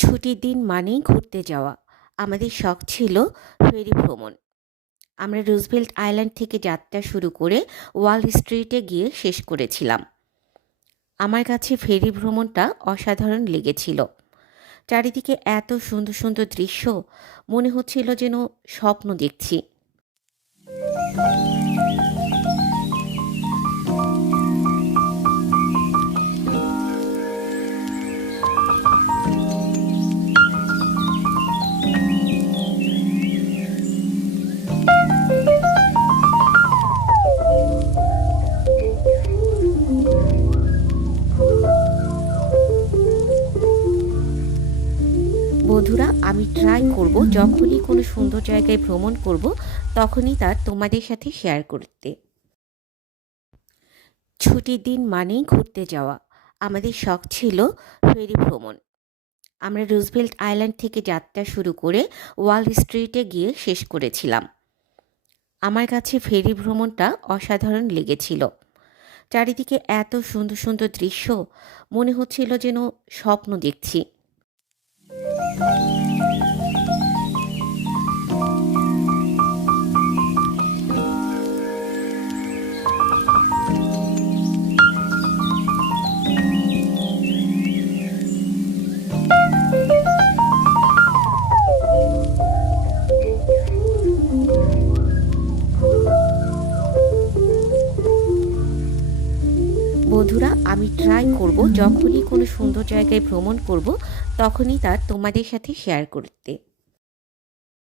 ছুটির দিন মানেই ঘুরতে যাওয়া। আমাদের শখ ছিল ফেরি ভ্রমণ। আমরা রুজভেল্ট আইল্যান্ড থেকে যাত্রা শুরু করে ওয়াল স্ট্রিটে গিয়ে শেষ করেছিলাম। আমার কাছে ফেরি ভ্রমণটা অসাধারণ লেগেছিল। চারিদিকে এত সুন্দর সুন্দর দৃশ্য, মনে হচ্ছিল যেন স্বপ্ন দেখছি। বন্ধুরা, আমি ট্রাই করব যখনই কোনো সুন্দর জায়গায় ভ্রমণ করব তখনই তা তোমাদের সাথে শেয়ার করতে। ছুটির দিন মানেই ঘুরতে যাওয়া। আমাদের শখ ছিল ফেরি ভ্রমণ। আমরা রুজভেল্ট আইল্যান্ড থেকে যাত্রা শুরু করে ওয়াল স্ট্রিটে গিয়ে শেষ করেছিলাম। আমার কাছে ফেরি ভ্রমণটা অসাধারণ লেগেছিল। চারিদিকে এত সুন্দর সুন্দর দৃশ্য, মনে হচ্ছিল যেন স্বপ্ন দেখছি। বন্ধুরা, আমি ট্রাই করব যখনই কোনো সুন্দর জায়গায় ভ্রমণ করব তখনই তা তোমাদের সাথে শেয়ার করতে।